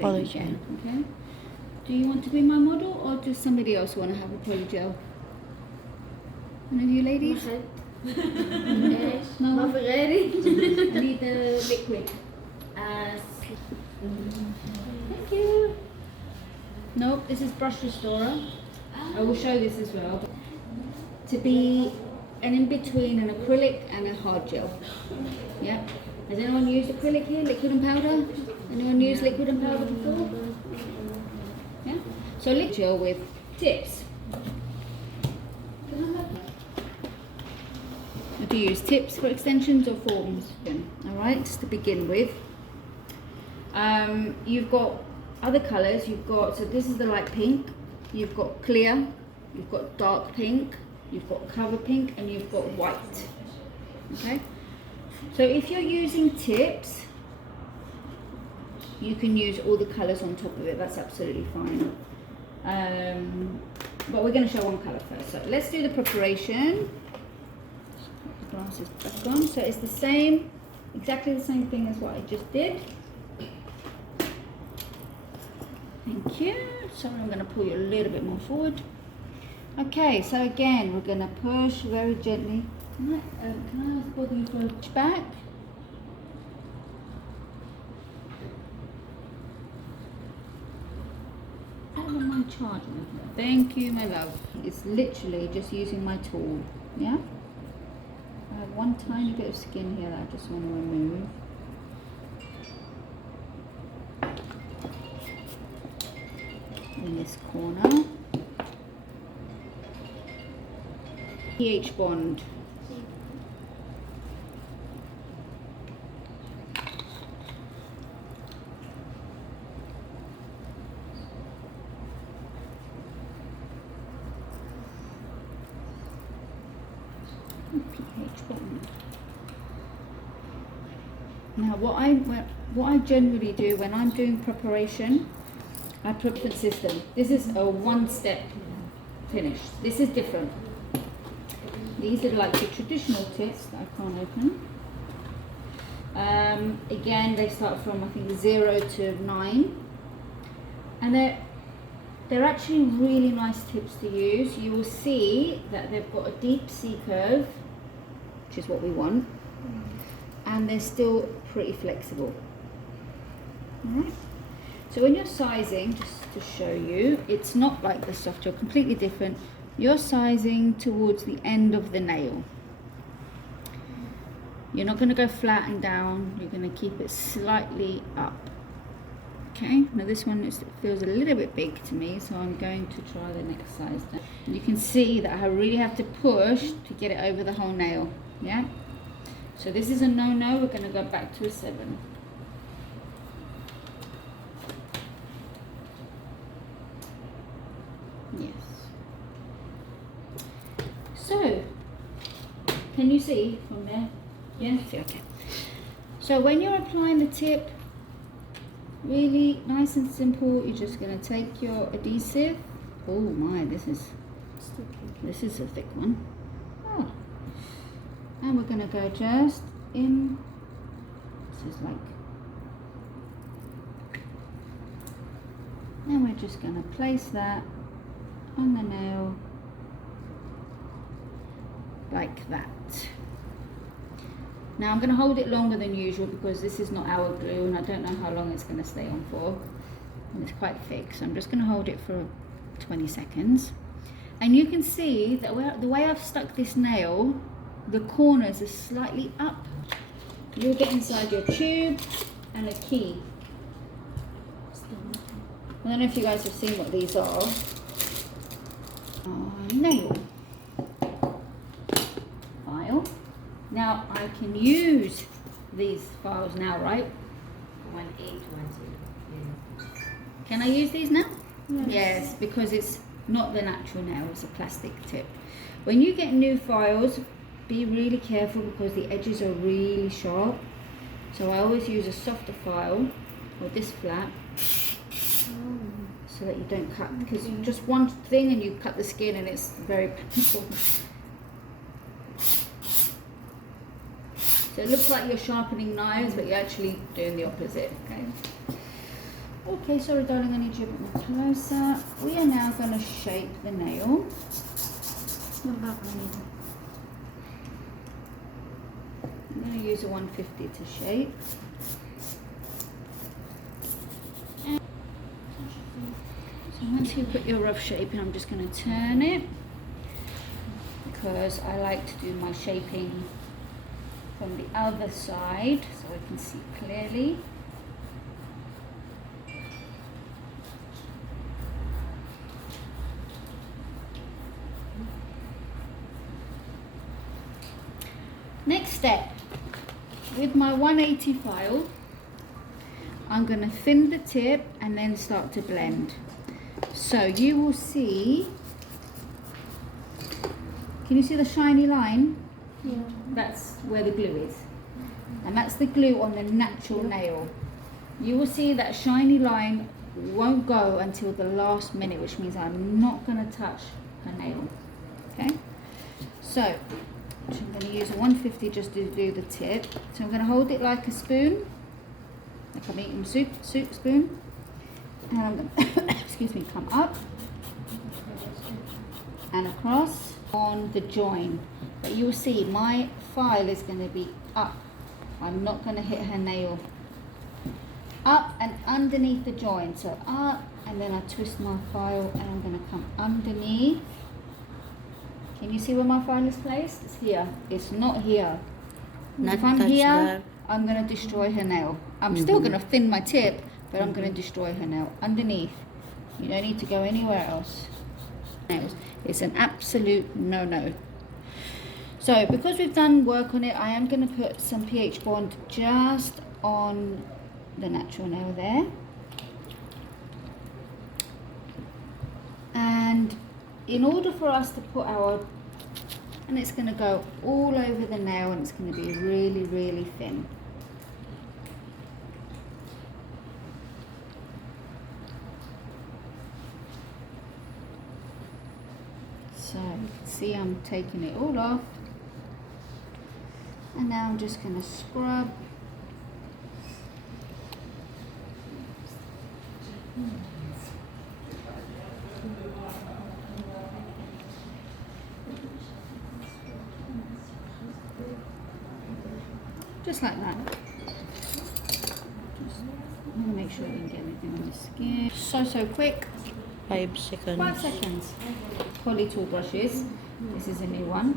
Poly treatment. gel. Okay. Do you want to be my model, or does somebody else want to have a poly gel? One of you ladies? No. ما في غيري. I need the liquid. Thank you. No, this is brush restorer. I will show this as well. To be an in-between an acrylic and a hard gel. Yeah. Has anyone used acrylic here? Liquid and powder? Anyone used liquid and powder before? Yeah. So liquid gel with tips. Do you use tips for extensions or forms? Alright, just to begin with. You've got other colours. You've got, so this is the light pink. You've got clear. You've got dark pink. You've got cover pink, and you've got white. Okay. So if you're using tips, you can use all the colours on top of it. That's absolutely fine. But we're going to show one colour first. So let's do the preparation. Put the glasses back on. So it's the same, exactly the same thing as what I just did. Thank you. So I'm going to pull you a little bit more forward. Okay, so again, we're going to push very gently. Can I ask both of you for a push back? I don't mind charging. Thank you, my love. It's literally just using my tool. Yeah? I have one tiny bit of skin here that I just want to remove. In this corner. pH bond. pH bond. Now what I generally do when I'm doing preparation, I put the system. This is a one-step finish. This is different. These are like the traditional tips that I can't open. Again, they start from I think 0 to 9, and they're actually really nice tips to use. You will see that they've got a deep C curve, which is what we want, and they're still pretty flexible. All right. So when you're sizing, just to show you, it's not like the soft gel, completely different. You're sizing towards the end of the nail. You're not going to go flat and down, you're going to keep it slightly up. Okay, now this one feels a little bit big to me, so I'm going to try the next size down. You can see that I really have to push to get it over the whole nail. Yeah, so this is a no-no. We're going to go back to a 7. Yes. So, can you see from there? Yes? Okay. So when you're applying the tip, really nice and simple, you're just going to take your adhesive. Oh my, this is a thick one. Oh. And we're going to go just in. This is like, and we're just going to place that on the nail like that. Now I'm going to hold it longer than usual because this is not our glue and I don't know how long it's going to stay on for, and it's quite thick, so I'm just going to hold it for 20 seconds. And you can see that the way I've stuck this nail, the corners are slightly up. You'll get inside your tube and a key. I don't know if you guys have seen what these are. Nail file. Now I can use these files now, right? 1A, 1C. Can I use these now? Yes. Yes, because it's not the natural nail, it's a plastic tip. When you get new files, be really careful because the edges are really sharp. So I always use a softer file, or this flat, so that you don't cut, because just one thing and you cut the skin and it's very painful. So it looks like you're sharpening knives, but you're actually doing the opposite, okay? Okay, sorry darling, I need you a bit more closer. We are now going to shape the nail. What about my needle? I'm going to use a 150 to shape. So once you put your rough shape in, I'm just going to turn it, because I like to do my shaping from the other side so I can see clearly. Next step, with my 180 file, I'm going to thin the tip and then start to blend. So you will see, can you see the shiny line? Yeah. That's where the glue is. And that's the glue on the natural nail. You will see that shiny line won't go until the last minute, which means I'm not going to touch her nail. Okay? So, I'm going to use a 150 just to do the tip. So I'm going to hold it like a spoon, like I'm eating soup spoon. And I'm going to, excuse me, come up and across on the join. But you'll see my file is going to be up. I'm not going to hit her nail. Up and underneath the join. So up, and then I twist my file and I'm going to come underneath. Can you see where my file is placed? It's here. It's not here. If I'm here, I'm going to destroy her nail. I'm still going to thin my tip, but I'm going to destroy her nail. Underneath. You don't need to go anywhere else. It's an absolute no-no. So because we've done work on it, I am going to put some pH bond just on the natural nail there. And in order for us to put our, and it's going to go all over the nail and it's going to be really, really thin. So you can see I'm taking it all off. And now I'm just going to scrub. Just like that. I'm going to make sure I didn't get anything on the skin. So quick. 5 seconds. 5 seconds. Poly tool brushes. This is a new one.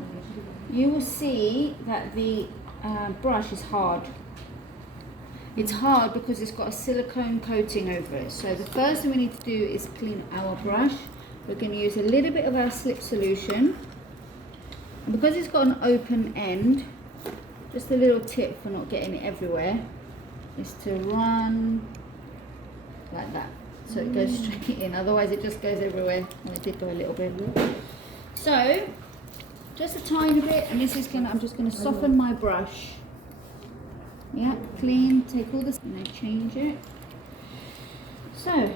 You will see that the brush is hard. It's hard because it's got a silicone coating over it. So the first thing we need to do is clean our brush. We're going to use a little bit of our slip solution. And because it's got an open end, just a little tip for not getting it everywhere is to run like that. So it goes straight in, otherwise it just goes everywhere, and it did go a little bit. So, just a tiny bit, and this is gonna, I'm just gonna soften my brush. Yeah, clean, take all this, and then change it. So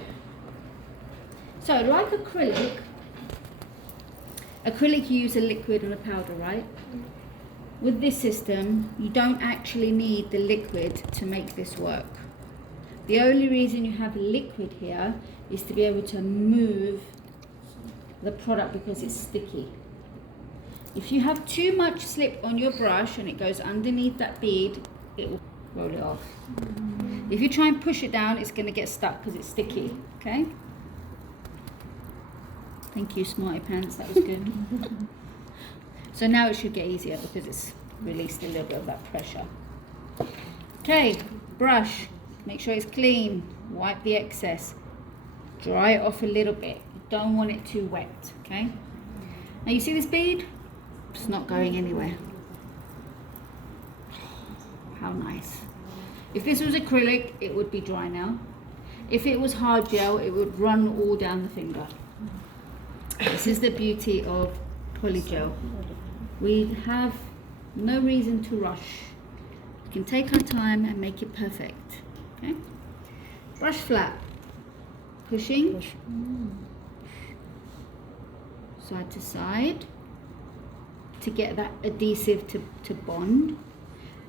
like acrylic you use a liquid and a powder, right? With this system, you don't actually need the liquid to make this work. The only reason you have a liquid here is to be able to move the product because it's sticky. If you have too much slip on your brush and it goes underneath that bead, it will roll it off. If you try and push it down, it's going to get stuck because it's sticky, okay? Thank you, Smarty Pants, that was good. So now it should get easier because it's released a little bit of that pressure. Okay, brush. Make sure it's clean. Wipe the excess. Dry it off a little bit. You don't want it too wet, okay? Now you see this bead? It's not going anywhere. How nice. If this was acrylic, it would be dry now. If it was hard gel, it would run all down the finger. This is the beauty of polygel. We have no reason to rush. We can take our time and make it perfect. Okay? Brush flat. Pushing. Side to side. To get that adhesive to bond.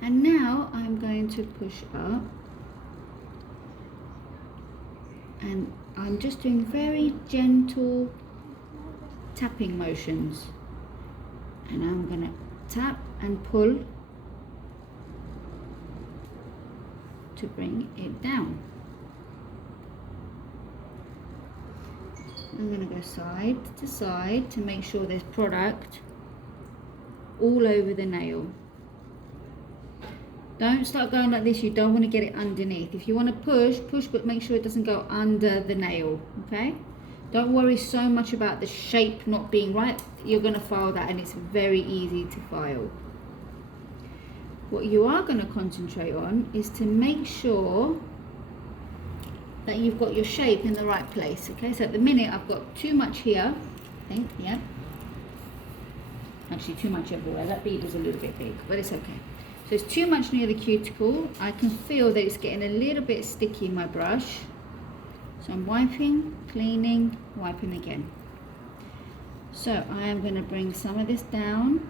And now I'm going to push up. And I'm just doing very gentle tapping motions. And I'm going to tap and pull to bring it down. I'm going to go side to side to make sure there's product all over the nail. Don't start going like this, you don't want to get it underneath. If you want to push, but make sure it doesn't go under the nail, okay? Don't worry so much about the shape not being right. You're going to file that and it's very easy to file. What you are going to concentrate on is to make sure that you've got your shape in the right place, okay? So at the minute I've got too much here, I think, yeah. Actually too much everywhere. That bead was a little bit big, but it's okay. So it's too much near the cuticle. I can feel that it's getting a little bit sticky in my brush. So I'm wiping, cleaning, wiping again. So I am going to bring some of this down.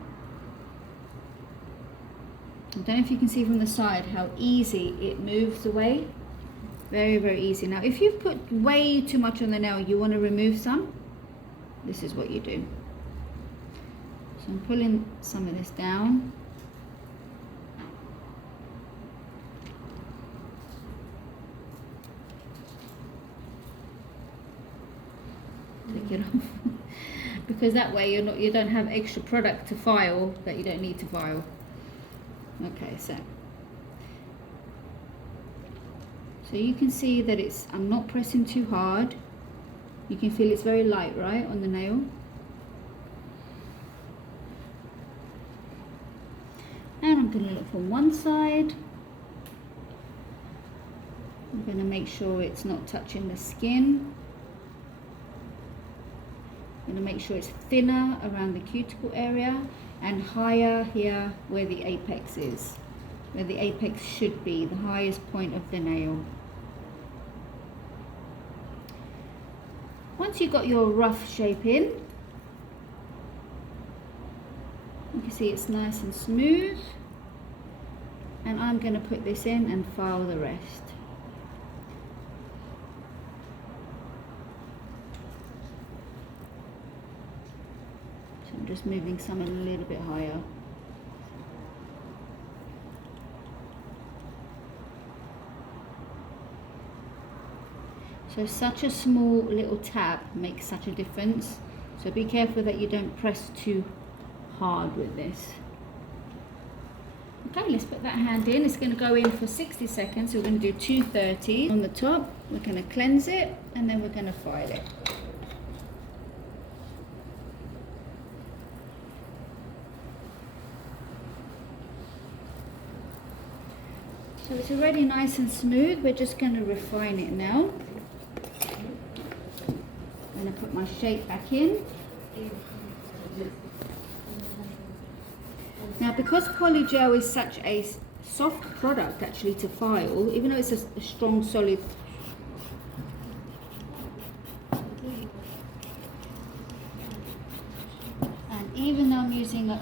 I don't know if you can see from the side how easy it moves away. Very, very easy. Now if you've put way too much on the nail, you want to remove some, this is what you do. So I'm pulling some of this down. Take it off. Because that way you don't have extra product to file that you don't need to file. Okay, so you can see that I'm not pressing too hard. You can feel it's very light, right, on the nail. And I'm going to look from one side. I'm going to make sure it's not touching the skin. I'm going to make sure it's thinner around the cuticle area and higher here where the apex is, where the apex should be, the highest point of the nail. Once you've got your rough shape in, you can see it's nice and smooth, and I'm going to put this in and file the rest. So I'm just moving some a little bit higher. So such a small little tap makes such a difference. So be careful that you don't press too hard with this. Okay, let's put that hand in. It's going to go in for 60 seconds. So we're going to do 230 on the top. We're going to cleanse it and then we're going to file it. So it's already nice and smooth. We're just going to refine it now. I'm going to put my shape back in. Now because Poly Gel is such a soft product actually to file, even though it's a strong solid, and even though I'm using